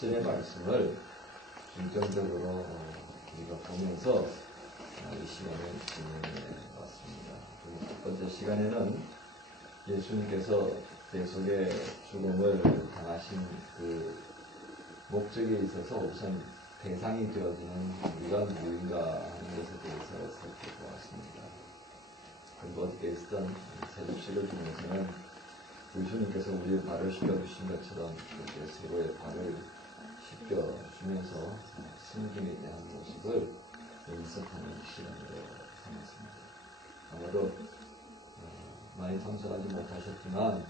전의 말씀을 중점적으로 우리가 보면서 이 시간을 진행해 왔습니다. 첫 번째 시간에는 예수님께서 대속의 죽음을 당하신 그 목적에 있어서 우선 대상이 되어지는 우리가 누구인가 하는 것에 대해서 살펴보았습니다. 그리고 어떻게 있었던 새주시를 중에서는 예수님께서 우리의 발을 씻겨주신 것처럼 그렇게 서로의 발을 씻겨주면서 승김에 대한 모습을 인식하는 시간으로 삼았습니다. 아마도 많이 참석하지 못하셨지만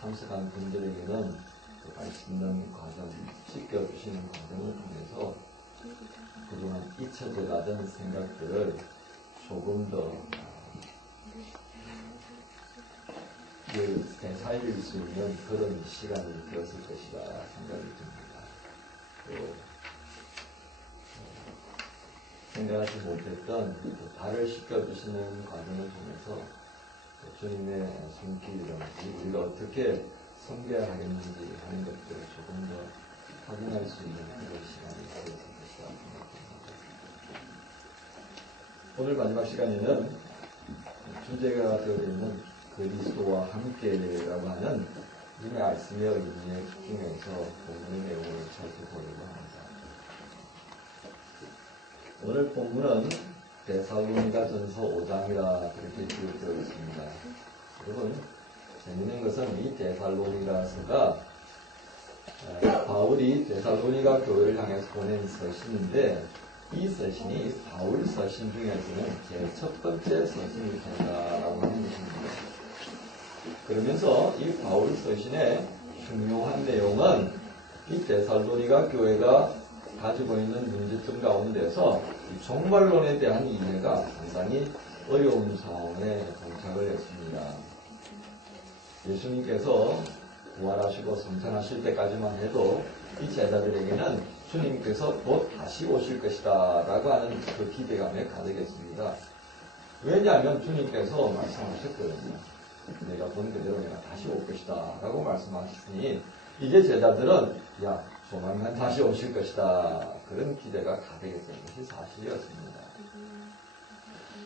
참석한 분들에게는 발 씻는 과정, 씻겨주시는 과정을 통해서 그동안 잊혀져 가던 생각들을 조금 더 되살릴 수 있는 그런 시간이 되었을 것이라 생각이 듭니다. 또 생각하지 못했던 발을 씻겨주시는 과정을 통해서 주님의 손길이라든지 우리가 어떻게 섬겨야 하겠는지 하는 것들을 조금 더 확인할 수 있는 그런 시간이 되었을 것이라 생각합니다. 오늘 마지막 시간에는 주제가 되어 있는 그리스도와 함께라고 하는 이 말씀의 의미에 집중해서 본문의 내용을 살펴보려고 합니다. 오늘 본문은 데살로니가전서 5장이라 그렇게 기록되어 있습니다. 여러분, 재미있는 것은 이 데살로니가서가 바울이 데살로니가 교회를 향해서 보낸 서신인데 이 서신이 바울 서신 중에서는 제일 첫 번째 서신이 된다라고 하는 것입니다. 그러면서 이 바울 서신의 중요한 내용은 이 데살로니가 교회가 가지고 있는 문제점 가운데서 이 종말론에 대한 이해가 상당히 어려운 상황에 동착을 했습니다. 예수님께서 부활하시고 성천하실 때까지만 해도 이 제자들에게는 주님께서 곧 다시 오실 것이다 라고 하는 그 기대감에 가득했습니다. 왜냐하면 주님께서 말씀하셨거든요. 내가 본 그대로 내가 다시 올 것이다 라고 말씀하셨으니 이제 제자들은 야 조만간 다시 오실 것이다 그런 기대가 가득했던 것이 사실이었습니다.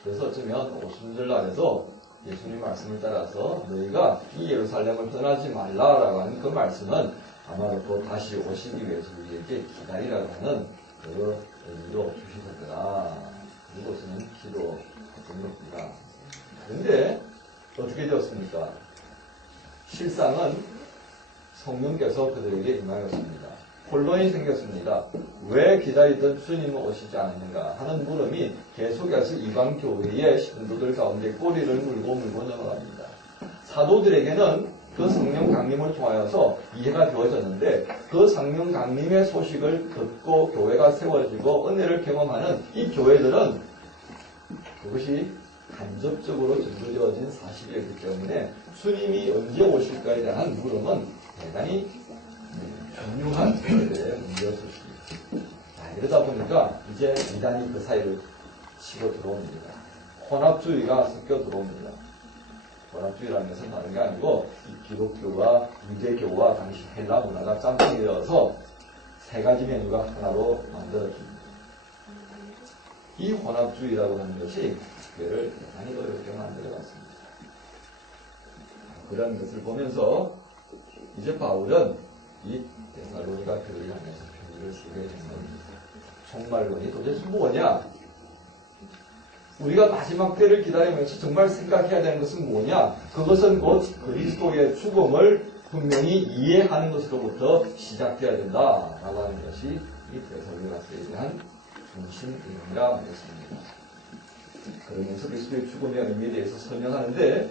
그래서 어쩌면 오순절 날에도 예수님 말씀을 따라서 너희가 이 예루살렘을 떠나지 말라라고 하는 그 말씀은 아마도 또 다시 오시기 위해서 우리에게 기다리라고 하는 그 의미로 주시더라. 그리고서는 기도했던 겁니다. 그런데 어떻게 되었습니까? 실상은 성령께서 그들에게 임하였습니다. 혼란이 생겼습니다. 왜 기다리던 주님은 오시지 않았는가 하는 물음이 계속해서 이방 교회의 신도들 가운데 꼬리를 물고 넘어갑니다. 사도들에게는 그 성령 강림을 통하여서 이해가 되어졌는데 그 성령 강림의 소식을 듣고 교회가 세워지고 은혜를 경험하는 이 교회들은 그것이 간접적으로 전도되어진 사실이었기 때문에 주님이 언제 오실까에 대한 물음은 대단히 중요한 문제의 문제였습니다. 이러다 보니까 이제 이단이 그 사이를 치고 들어옵니다. 혼합주의가 섞여 들어옵니다. 혼합주의라는 것은 다른 게 아니고 이 기독교와 유대교와 당시 헬라 문화가 짬뽕이 되어서 세 가지 메뉴가 하나로 만들어집니다. 이 혼합주의라고 하는 것이 교회를 대단히 어렵게 만들어갔습니다. 그런 것을 보면서 이제 바울은 이 데살로니가 교회를 향해서 편지를 쓰게 된 겁니다. 종말론이 도대체 뭐냐? 우리가 마지막 때를 기다리면서 정말 생각해야 되는 것은 뭐냐? 그것은 곧 그리스도의 죽음을 분명히 이해하는 것으로부터 시작되어야 된다라고 하는 것이 이 데살로니가서에 대한 중심 의미가 되었습니다. 그러면서 그리스도의 죽음의 의미에 대해서 설명하는데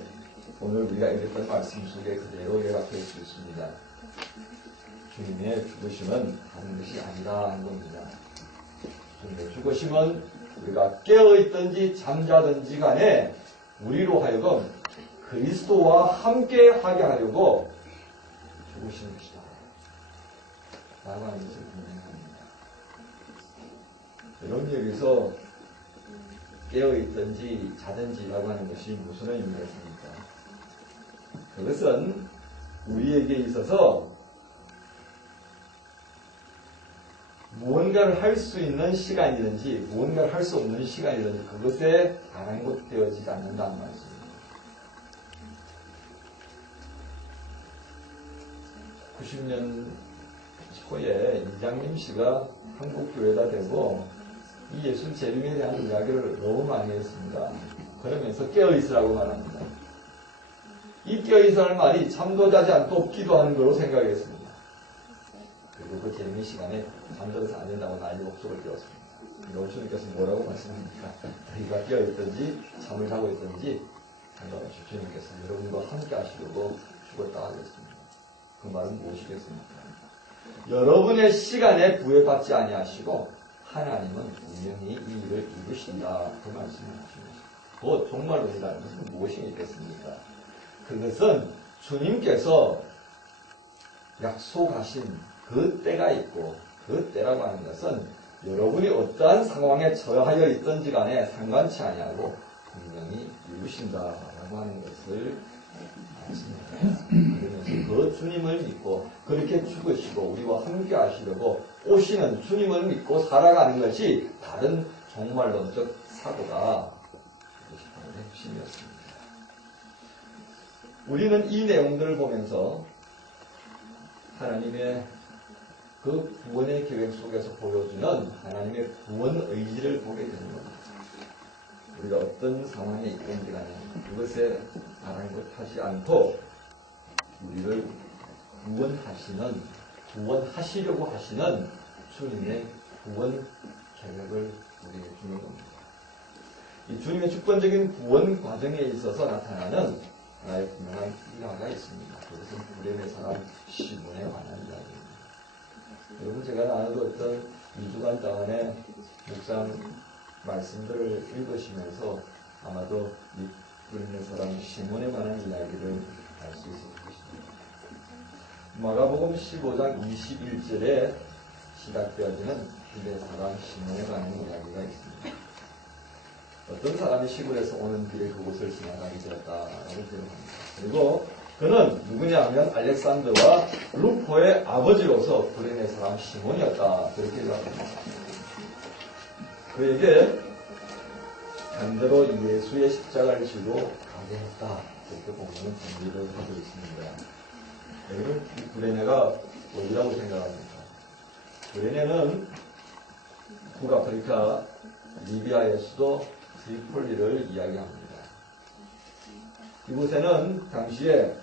오늘 우리가 읽었던 말씀 속에 그대로 요약될 수 있습니다. 주님의 죽으심은 다른 것이 아니라 하는 겁니다. 주님의 죽으심은 우리가 깨어있든지 잠자든지 간에 우리로 하여금 그리스도와 함께 하게 하려고 죽으신 것이다 라고 하는 것을 분명합니다. 여러분 여기서 깨어있든지 자든지라고 하는 것이 무슨 의미가 있습니까? 그것은 우리에게 있어서 무언가를 할 수 있는 시간이든지 무언가를 할 수 없는 시간이든지 그것에 아랑곳되어지지 않는다는 말씀입니다. 90년 초에 이장림 씨가 한국교회가 되고 이 예술 재림에 대한 이야기를 너무 많이 했습니다. 그러면서 깨어있으라고 말합니다. 이 깨어있으라는 말이 잠도 자지 않고 기도하는 걸로 생각했습니다. 그리고 그 재림의 시간에 잠들어서 안 된다고 난리 목소리를 띄웠습니다. 여러분 주님께서 뭐라고 말씀합니까? 너희가 깨어있든지 잠을 자고 있든지 상관없이 주님께서 여러분과 함께 하시려고 죽었다 하겠습니다. 그 말은 무엇이겠습니까? 여러분의 시간에 구애받지 아니하시고 하나님은 분명히 이 일을 이루신다. 그 말씀을 하십니다. 곧 종말론이라는 것은 무엇이겠습니까? 그것은 주님께서 약속하신 그 때가 있고 그 때라고 하는 것은 여러분이 어떠한 상황에 처하여 있든지 간에 상관치 아니하고 분명히 이루신다라고 하는 것을 말씀합니다. 그러면서 그 주님을 믿고 그렇게 죽으시고 우리와 함께 하시려고 오시는 주님을 믿고 살아가는 것이 다른 종말론적 사고다. 이것이 바로 핵심이었습니다. 우리는 이 내용들을 보면서 하나님의 그 구원의 계획 속에서 보여주는 하나님의 구원 의지를 보게 되는 겁니다. 우리가 어떤 상황에 있든지 간에 그것에 아랑곳하지 않고 우리를 구원하시려고 하시는 주님의 구원 계획을 우리에게 주는 겁니다. 이 주님의 주권적인 구원 과정에 있어서 나타나는 하나의 분명한 일화가 있습니다. 그것은 불행의 사람 시몬에 관한 이야기입니다. 여러분 제가 나눴던 2주간 동안에 묵상 말씀들을 읽으시면서 아마도 이 불행의 사람 시몬에 관한 이야기를 알 수 있을 것입니다. 마가복음 15장 21절에 시작되어지는 불행의 사람 시몬에 관한 이야기가 있습니다. 어떤 사람이 시골에서 오는 길에 그곳을 지나가게 되었다라고 기록합니다. 그리고 그는 누구냐 하면 알렉산더와 루포의 아버지로서 불행의 사람 시몬이었다. 그렇게 기록합니다. 그에게 반대로 예수의 십자가를 지고 가게 했다. 그렇게 보면 정리를 하고 있습니다. 여러분, 이 구레네가 어디라고 생각합니까? 구레네는 북아프리카 리비아의 수도 트리폴리를 이야기합니다. 이곳에는 당시에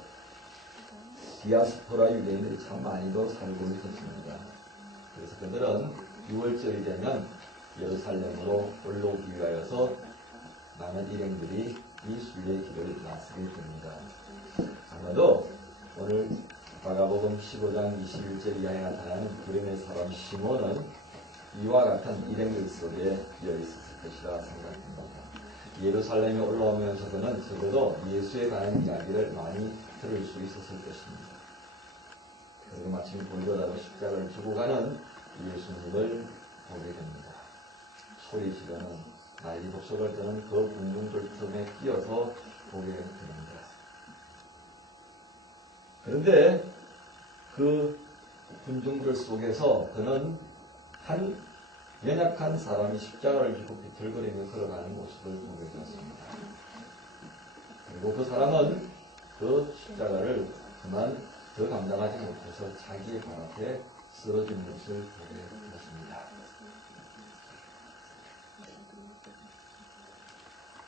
디아스포라 유대인들이 참 많이도 살고 있었습니다. 그래서 그들은 6월절이 되면 예루살렘으로 올라오기 위하여서 많은 일행들이 이 순례의 길을 나서게 됩니다. 아마도 오늘 마가복음 15장 21절 이하에 나타나는 불행의 사람 시몬은 이와 같은 일행들 속에 비어 있었을 것이라 생각합니다. 예루살렘에 올라오면서 그는 적어도 예수에 관한 이야기를 많이 들을 수 있었을 것입니다. 그리고 마침 골고다로 십자가를 지고 가는 예수님을 보게 됩니다. 소리 지르는 난리 독석을 드는 그 군중들 틈에 끼어서 보게 됩니다. 그런데 그 군중들 속에서 그는 한 연약한 사람이 십자가를 지고 비틀거리며 걸어가는 모습을 보게 되었습니다. 그리고 그 사람은 그 십자가를 그만 더 감당하지 못해서 자기의 발 앞에 쓰러진 것을 보게 되었습니다.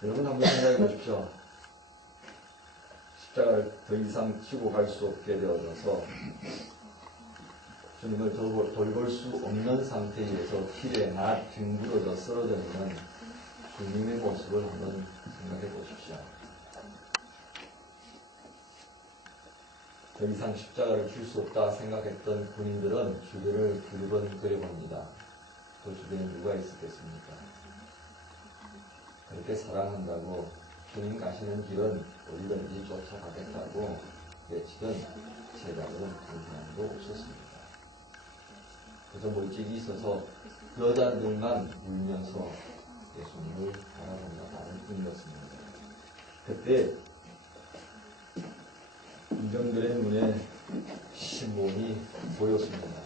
여러분 한번 생각해 보십시오. 십자가를 더 이상 지고 갈 수 없게 되어져서 주님을 돌볼 수 없는 상태에서 길에 뒹굴어져 쓰러져 있는 주님의 모습을 한번 생각해 보십시오. 더 이상 십자가를 줄 수 없다 생각했던 군인들은 주변을 그려봅니다. 그 주변에 누가 있었겠습니까? 그렇게 사랑한다고 주님 가시는 길은 어디든지 쫓아가겠다고 외치던 제자들은 그 사람도 없었습니다. 그저 멀찍이 있어서 여자들만 울면서 예수님을 바라본다는 뿐이었습니다. 그때 이정들의 눈에 시몬이 보였습니다.